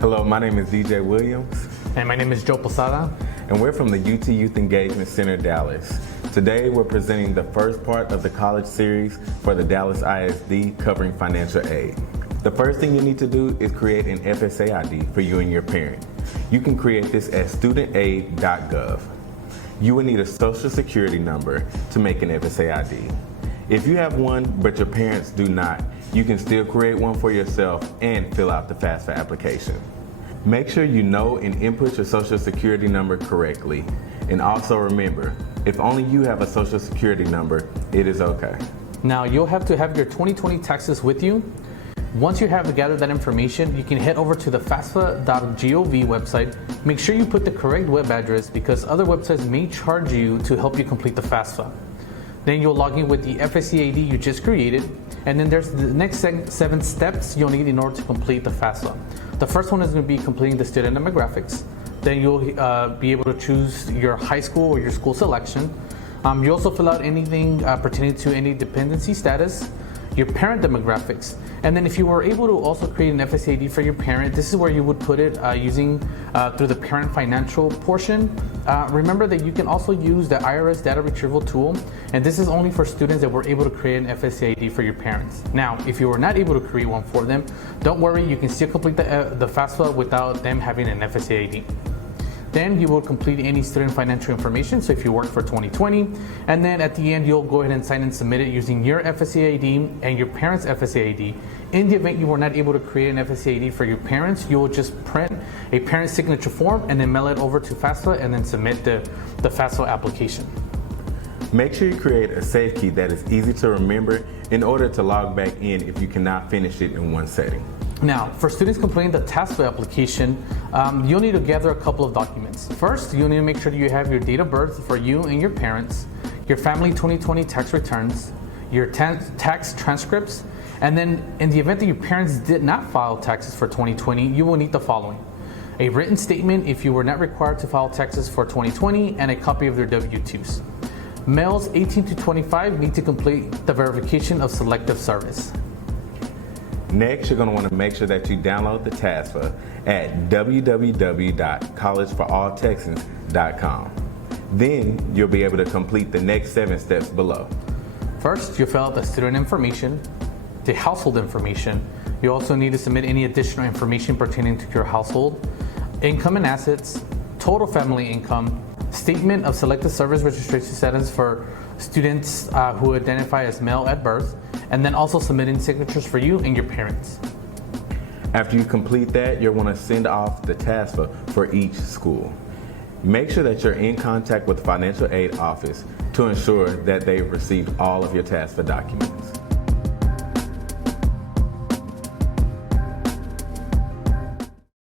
Hello, my name is DJ Williams. And my name is Joe Posada. And we're from the UT Youth Engagement Center, Dallas. Today, we're presenting the first part of the college series for the Dallas ISD covering financial aid. The first thing you need to do is create an FSA ID for you and your parent. You can create this at studentaid.gov. You will need a social security number to make an FSA ID. If you have one, but your parents do not, you can still create one for yourself and fill out the FAFSA application. Make sure you know and input your social security number correctly. And also remember, if only you have a social security number, it is okay. Now you'll have to have your 2020 taxes with you. Once you have gathered that information, you can head over to the FAFSA.gov website. Make sure you put the correct web address because other websites may charge you to help you complete the FAFSA. Then you'll log in with the FSA ID you just created, and then there's the next 7 steps you'll need in order to complete the FAFSA. The first one is going to be completing the student demographics. Then you'll be able to choose your high school or your school selection. You also fill out anything pertaining to any dependency status, your parent demographics, and then if you were able to also create an FSA ID for your parent, this is where you would put it using through the parent financial portion. Remember that you can also use the IRS data retrieval tool, and this is only for students that were able to create an FSA ID for your parents. Now, if you were not able to create one for them, don't worry, you can still complete the FAFSA without them having an FSA ID. Then you will complete any student financial information, so if you work for 2020, and then at the end you'll go ahead and sign and submit it using your FSA ID and your parents' FSA ID. In the event you were not able to create an FSA ID for your parents, you will just print a parent signature form and then mail it over to FAFSA and then submit the FAFSA application. Make sure you create a safe key that is easy to remember in order to log back in if you cannot finish it in one setting. Now, for students completing the FAFSA application, you'll need to gather a couple of documents. First, you'll need to make sure that you have your date of birth for you and your parents, your family 2020 tax returns, your tax transcripts, and then in the event that your parents did not file taxes for 2020, you will need the following: a written statement if you were not required to file taxes for 2020, and a copy of their W-2s. Males 18 to 25 need to complete the verification of selective service. Next, you're going to want to make sure that you download the TASFA at www.collegeforalltexans.com. Then you'll be able to complete the next 7 steps below. First, you'll fill out the student information, the household information. You also need to submit any additional information pertaining to your household, income and assets, total family income, statement of selected service registration status for students who identify as male at birth, and then also submitting signatures for you and your parents. After you complete that, you'll want to send off the TASFA for each school. Make sure that you're in contact with the financial aid office to ensure that they've received all of your TASFA documents.